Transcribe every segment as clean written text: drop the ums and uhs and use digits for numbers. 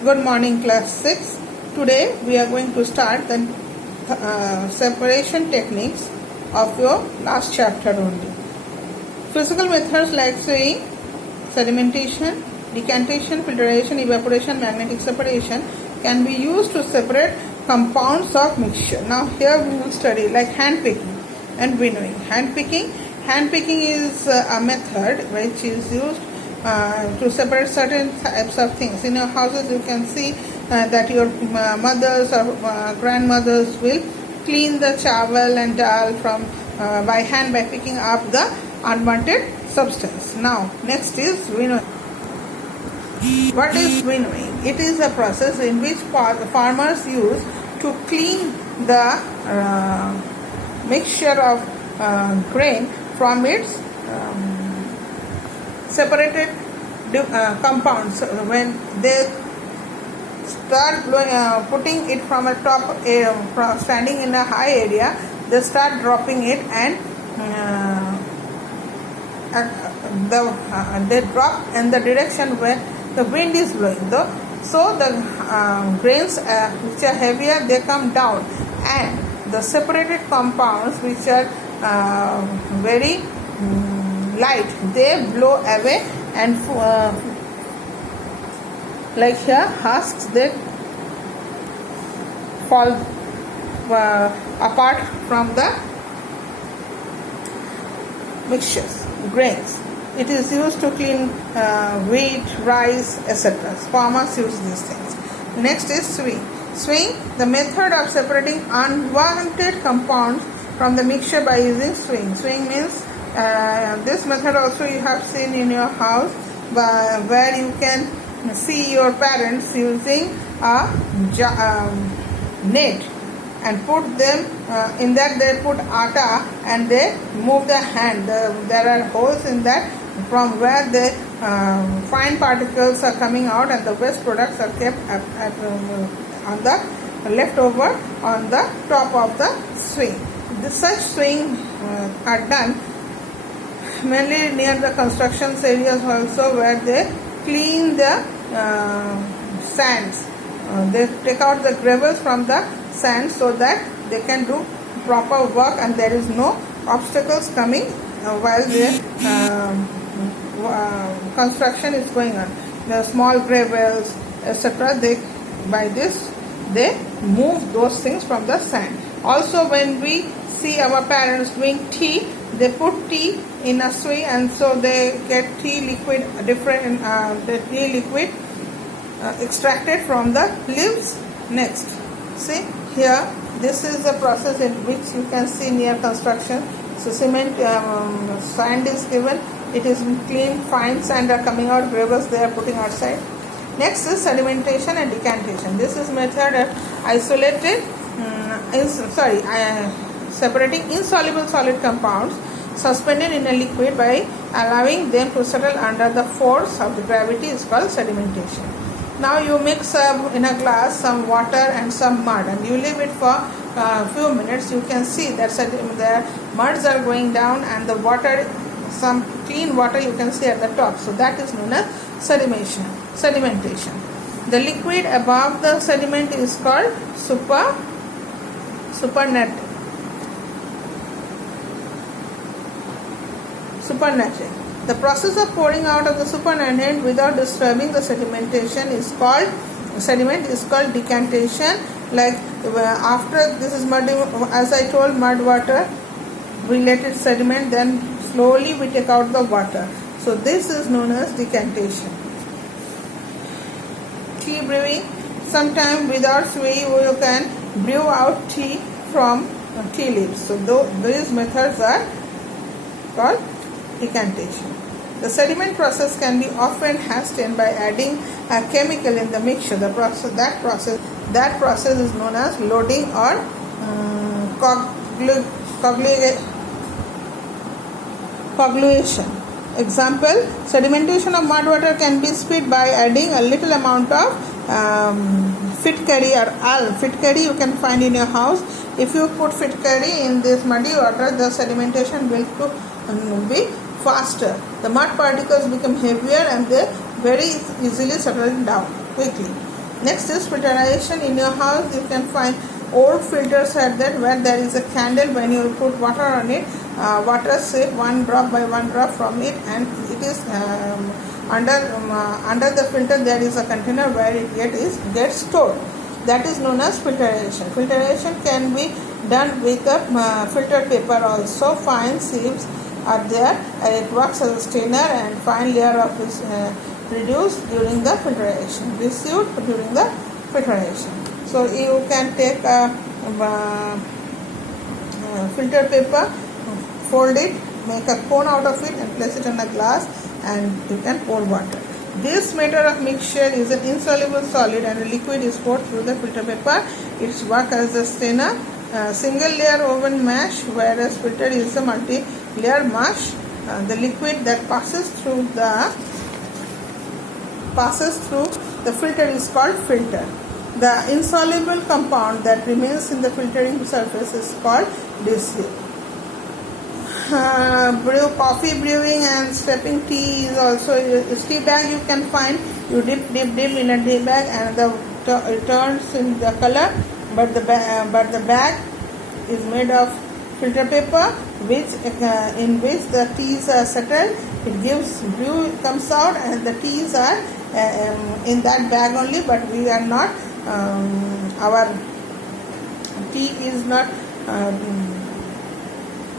Good morning, class 6. Today we are going to start the separation techniques of your last chapter only. Physical methods like swaying, sedimentation, decantation, filtration, evaporation, magnetic separation can be used to separate compounds of mixture. Now here we will study like hand picking and winnowing. Hand picking is a method which is used to separate certain types of things. In your houses you can see that your mothers or grandmothers will clean the chawal and dal from by hand by picking up the unwanted substance. Now next is winnowing. What is winnowing? It is a process in which farmers use to clean the mixture of grain from its separated compounds. When they start putting it from a top standing in a high area, they start dropping it and they drop in the direction where the wind is blowing. So the grains which are heavier, they come down, and the separated compounds which are very light, they blow away, and like here husks, they fall apart from the mixtures, grains. It is used to clean wheat, rice, etc. Farmers use these things. Next is swaying. Swaying, the method of separating unwanted compounds from the mixture by using swaying. Swaying means this method also you have seen in your house, where you can see your parents using a net and put them in that. They put atta and they move the hand. There are holes in that from where the fine particles are coming out, and the waste products are kept on the leftover on the top of the swing. Such swing are done mainly near the construction areas also, where they clean the sands. They take out the gravels from the sand so that they can do proper work and there is no obstacles coming while the construction is going on. The small gravels, etc. By this they move those things from the sand. Also, when we see our parents doing tea, they put tea in a sway, and so they get tea liquid extracted from the leaves. Next, see here, this is the process in which you can see near construction. So cement, sand is given, it is clean, fine sand are coming out, gravels they are putting outside. Next is sedimentation and decantation. This is method of separating insoluble solid compounds suspended in a liquid by allowing them to settle under the force of the gravity is called sedimentation. Now you mix in a glass some water and some mud, and you leave it for a few minutes. You can see that the muds are going down, and the water, some clean water you can see at the top. So that is known as sedimentation. The liquid above the sediment is called supernatant. The process of pouring out of the supernatant without disturbing the sediment is called decantation. Like after this is mud, as I told, mud water, we let it sediment, then slowly we take out the water. So this is known as decantation. Tea brewing. Sometime without swaying you can brew out tea from tea leaves. So these methods are called decantation. The sediment process can be often hastened by adding a chemical in the mixture. That process is known as loading or coagulation. Example: sedimentation of mud water can be speed by adding a little amount of fitcari or fitcari you can find in your house. If you put fitcari in this muddy water, the sedimentation will be faster. The mud particles become heavier and they very easily settle down quickly. Next is filtration. In your house you can find old filters at that where there is a candle. When you put water on it, water sip one drop by one drop from it, and it is under the filter there is a container where it gets stored. That is known as filtration. Filtration can be done with a filtered paper also. Fine sieves are there, and it works as a strainer, and fine layer of is reduced during the filtration, received during the filtration. So you can take a filter paper, fold it, make a cone out of it, and place it on a glass, and you can pour water. This method of mixture is an insoluble solid, and a liquid is poured through the filter paper. Its work as a strainer. Single layer oven mash, whereas filter is a multi-layer mash. The liquid that passes through the filter is called filter. The insoluble compound that remains in the filtering surface is called desieve. Coffee brewing and steeping tea is also a tea bag you can find. You dip in a tea bag, and it turns in the color, but the bag is made of filter paper, in which the teas are settled. It gives brew comes out, and the teas are in that bag only, but we are not our tea is not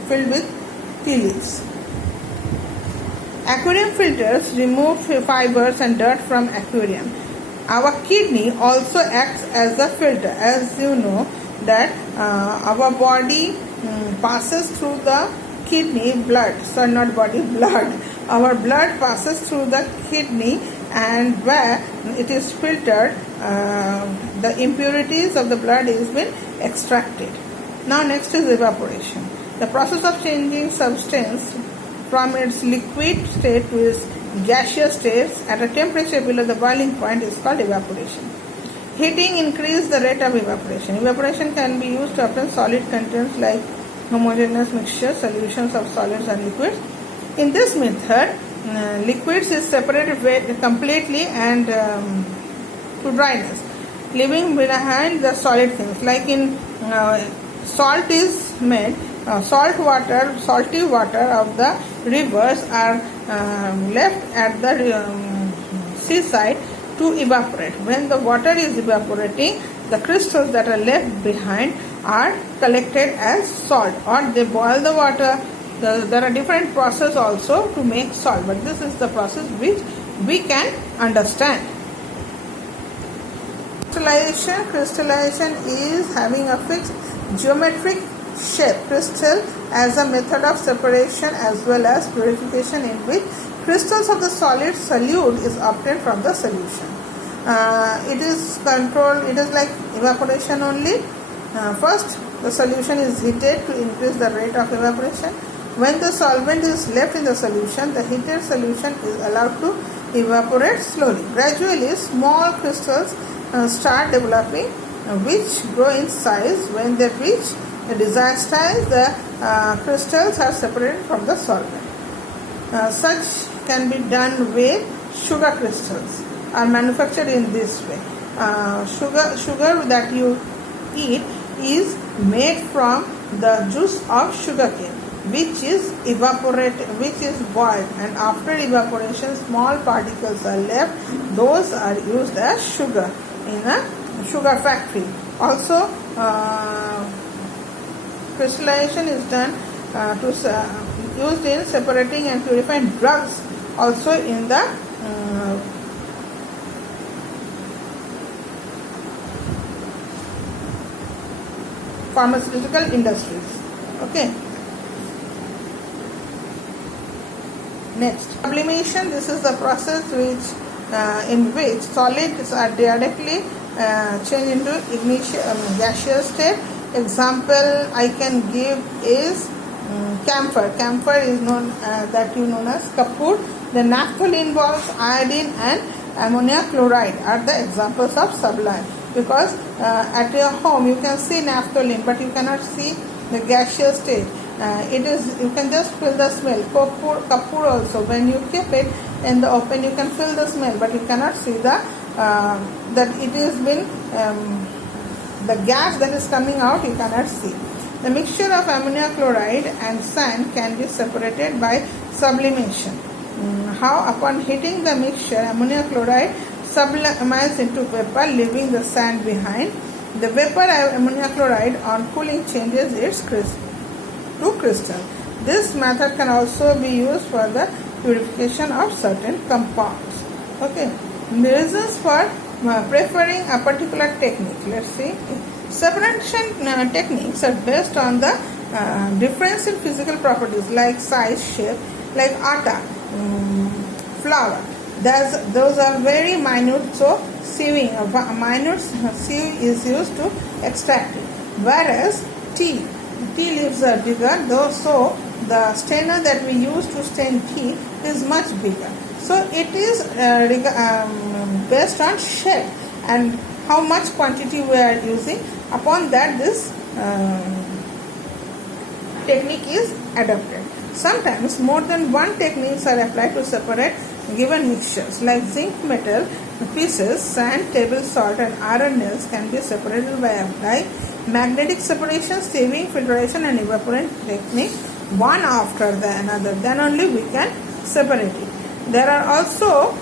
filled with tea leaves. Aquarium filters remove fibers and dirt from aquarium. Our kidney also acts as a filter. As you know that our body passes through the kidney blood. Our blood passes through the kidney, and where it is filtered, the impurities of the blood is been extracted. Now next is evaporation. The process of changing substance from its liquid state to its gaseous state at a temperature below the boiling point is called evaporation. Heating increases the rate of evaporation. Evaporation can be used to obtain solid contents like homogeneous mixtures, solutions of solids and liquids. In this method, liquids is separated completely and to dryness, leaving behind the solid things. Like in salt is made, salty water of the rivers are left at the seaside to evaporate. When the water is evaporating, the crystals that are left behind are collected as salt, or they boil the water. There are different processes also to make salt, but this is the process which we can understand. Crystallization is having a fixed geometric shape crystal as a method of separation as well as purification, in which crystals of the solid solute is obtained from the solution. It is controlled. It is like evaporation only. First, the solution is heated to increase the rate of evaporation. When the solvent is left in the solution, the heated solution is allowed to evaporate slowly. Gradually, small crystals start developing, which grow in size. When they reach the desired size, the crystals are separated from the solvent. Such can be done with sugar crystals, are manufactured in this way. Sugar that you eat is made from the juice of sugarcane, which is boiled, and after evaporation small particles are left. Those are used as sugar in a sugar factory. Also, crystallization is done used in separating and purifying drugs, also in the pharmaceutical industries. Okay. Next, sublimation. This is the process in which solids are directly changed into gaseous state. Example I can give is camphor. Camphor is known as kapoor. The naphthalene balls, iodine and ammonia chloride are the examples of sublime. Because at your home you can see naphthalene, but you cannot see the gaseous state. You can just feel the smell. Kapoor also, when you keep it in the open, you can feel the smell, but you cannot see the that it has been the gas that is coming out you cannot see. The mixture of ammonia chloride and sand can be separated by sublimation. How upon heating the mixture, ammonia chloride sublimates into vapor, leaving the sand behind. The vapor ammonia chloride on cooling changes its to crystal. This method can also be used for the purification of certain compounds. Okay, the reasons for preferring a particular technique. Let's see. Separation techniques are based on the difference in physical properties like size, shape, like atta, flour. Those are very minute, so sieving, minute sieve is used to extract it. Whereas tea leaves are bigger, though, so the strainer that we use to strain tea is much bigger. So it is based on shape and how much quantity we are using. Upon that, this technique is adopted. Sometimes more than one techniques are applied to separate given mixtures, like zinc metal pieces, sand, table salt and iron nails can be separated by applying magnetic separation, sieving, filtration and evaporation technique one after the another. Then only we can separate it. There are also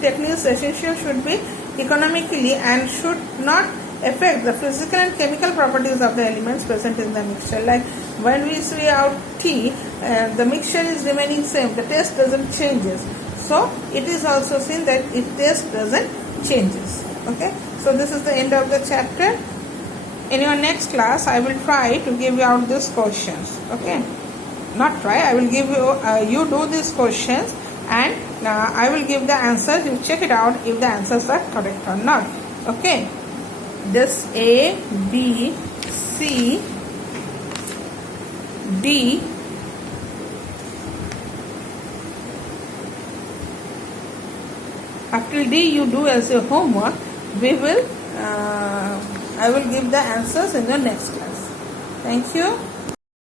techniques essential should be economically and should not affect the physical and chemical properties of the elements present in the mixture. Like when we see out tea, the mixture is remaining same, the taste doesn't changes. So it is also seen that its taste doesn't changes. Okay, so this is the end of the chapter. In your next class, I will try to give you out these questions. Okay, not try, I will give you, you do these questions and I will give the answers. You check it out if the answers are correct or not. Okay, this A, B, C, D, after D you do as your homework. We will I will give the answers in the next class. Thank you.